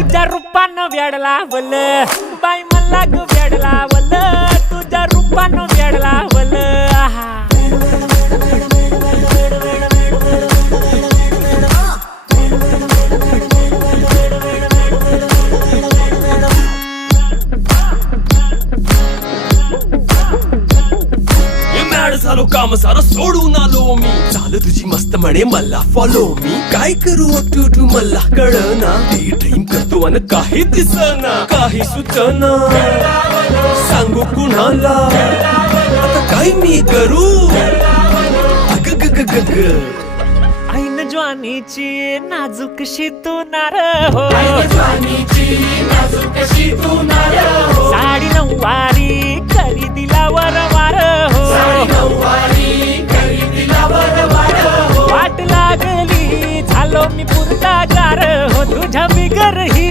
तुझ्या रूपानं वेड लावल बाई मला ग वेड लावल तुझ्या रूपानं वेड लावल झालो काम सारं सोडून आलो मी चाल तुझी मस्त म्हणे मला फॉलो मी काय करू टू मला कळना ड्रीम करतो आणि काही दिसना काही सुचना सांगू कुणाला आता काय मी करू अग ग ग ग ग ऐन ज्वानीची नाजूकशी तू नार हो साडी नऊवारी करी दिला वरवार हो वाट लागली झालो मी पुरता गार हो तुझ्या बिगर ही